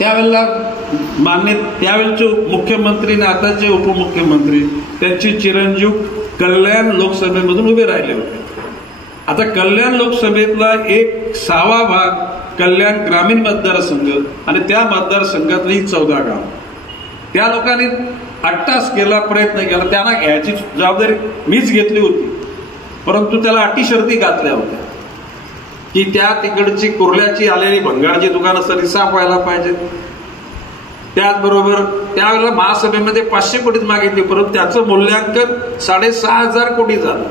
त्यावेळेला त्यावेळेचे मुख्यमंत्री आणि आताचे उपमुख्यमंत्री त्यांचे चिरंजीव कल्याण लोकसभेमधून उभे राहिले होते. आता कल्याण लोकसभेतला 1/6 भाग कल्याण ग्रामीण मतदारसंघ आणि त्या मतदारसंघातली 14 गाव. त्या लोकांनी अट्टास केला, प्रयत्न केला. त्यांना घ्यायची जबाबदारी मीच घेतली होती, परंतु त्याला अटी शर्ती घातल्या होत्या की त्या तिकडची कुर्ल्याची आलेली भंगारची दुकानं सरी साफ व्हायला पाहिजेत. त्याचबरोबर त्यावेळेला महासभेमध्ये 500 कोटीच मागितली, परंतु त्याचं मूल्यांकन 6,500 कोटी झालं.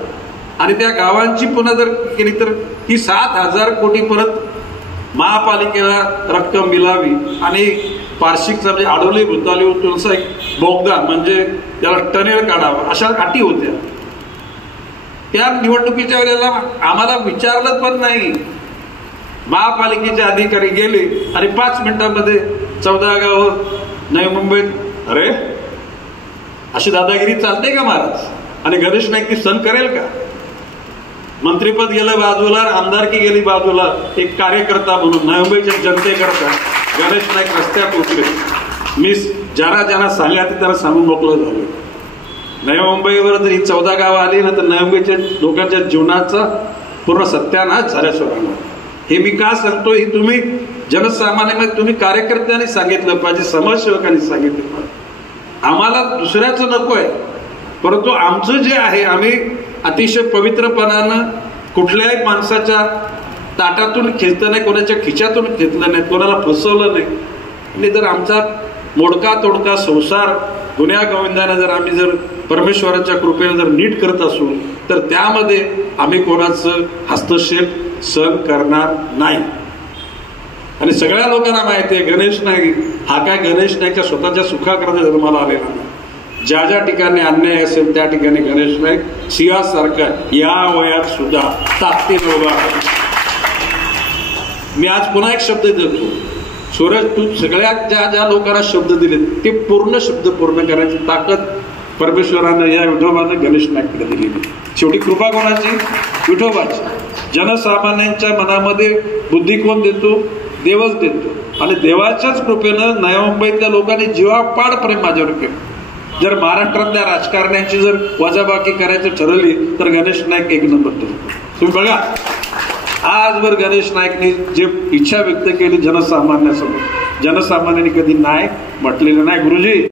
आणि त्या गावांची पुन्हा जर केली तर ती 7,000 कोटी परत महापालिकेला रक्कम मिळावी आणि वार्षिकचा म्हणजे आडोली भूताली उतरूनचा एक बोगदा म्हणजे त्याला टनेल काढावं, अशा अटी होत्या. त्या निवडणुकीच्या वेळेला आम्हाला विचारलं पण नाही. महापालिकेचे अधिकारी गेले आणि 5 मिनिटांमध्ये 14 गाव नवी मुंबईत. अरे अशी दादागिरी चालते का महाराज? आणि गणेश नाईक ती सण करेल का? मंत्रीपद गेलं बाजूला, आमदारकी गेली बाजूला. एक कार्यकर्ता म्हणून नवी मुंबईच्या जनतेकरता गणेश नाईक रस्त्यात उतरले. मी ज्यांना सांगायचं त्यांना सांगून मोकळं झालो. नवी मुंबईवर जर ही 14 गावं आली ना तर नवी मुंबईच्या लोकांच्या जीवनाचा पूर्ण सत्यानाश झाल्याशिवाय. हे मी का सांगतो? ही तुम्ही जनसामान्यामध्ये तुम्ही कार्यकर्त्यांनी सांगितलं पाहिजे, समाजसेवकांनी सांगितलं पाहिजे. आम्हाला दुसऱ्याचं नको आहे, परंतु आमचं जे आहे आम्ही अतिशय पवित्रपणानं कुठल्याही माणसाच्या ताटातून खेचलं नाही, कोणाच्या खिच्यातून घेतलं नाही, कोणाला फसवलं नाही. आणि जर आमचा मोडका तोडका संसार गुन्ह्या गोविंदाने जर आम्ही जर परमेश्वराच्या कृपेने जर नीट करत असू तर त्यामध्ये आम्ही कोणाचं हस्तक्षेप सहन करणार नाही. आणि सगळ्या लोकांना माहिती आहे गणेश नाईक हा काय गणेश नाईकच्या स्वतःच्या सुखाकरता जन्माला आलेला नाही. ज्या ज्या ठिकाणी अन्याय असेल त्या ठिकाणी गणेश नाईक सिंहासारखा या वयात सुद्धा ताकदीने उभा आहे. मी आज पुन्हा एक शब्द देतो, सूरज तू सगळ्यात ज्या लोकांना शब्द दिले ते पूर्ण शब्द पूर्ण करायची ताकद परमेश्वरानं या विठोबानं गणेश नाईककडे दिलेली. शेवटी कृपा कोणाची? विठोबाची. जनसामान्यांच्या मनामध्ये बुद्धी कोण देतो? देवच देतो. आणि देवाच्याच कृपेनं नवी मुंबईतल्या लोकांनी जीवापाड प्रेम माझ्यावर केलं. जर महाराष्ट्रातल्या राजकारण्यांची जर वजाबाकी करायची ठरवली तर गणेश नाईक 1 नंबर ठरतो. तुम्ही बघा आजवर गणेश नाईकने जे इच्छा व्यक्त केली जनसामान्यासमोर, जनसामान्यांनी कधी नाही म्हटलेलं नाही. गुरुजी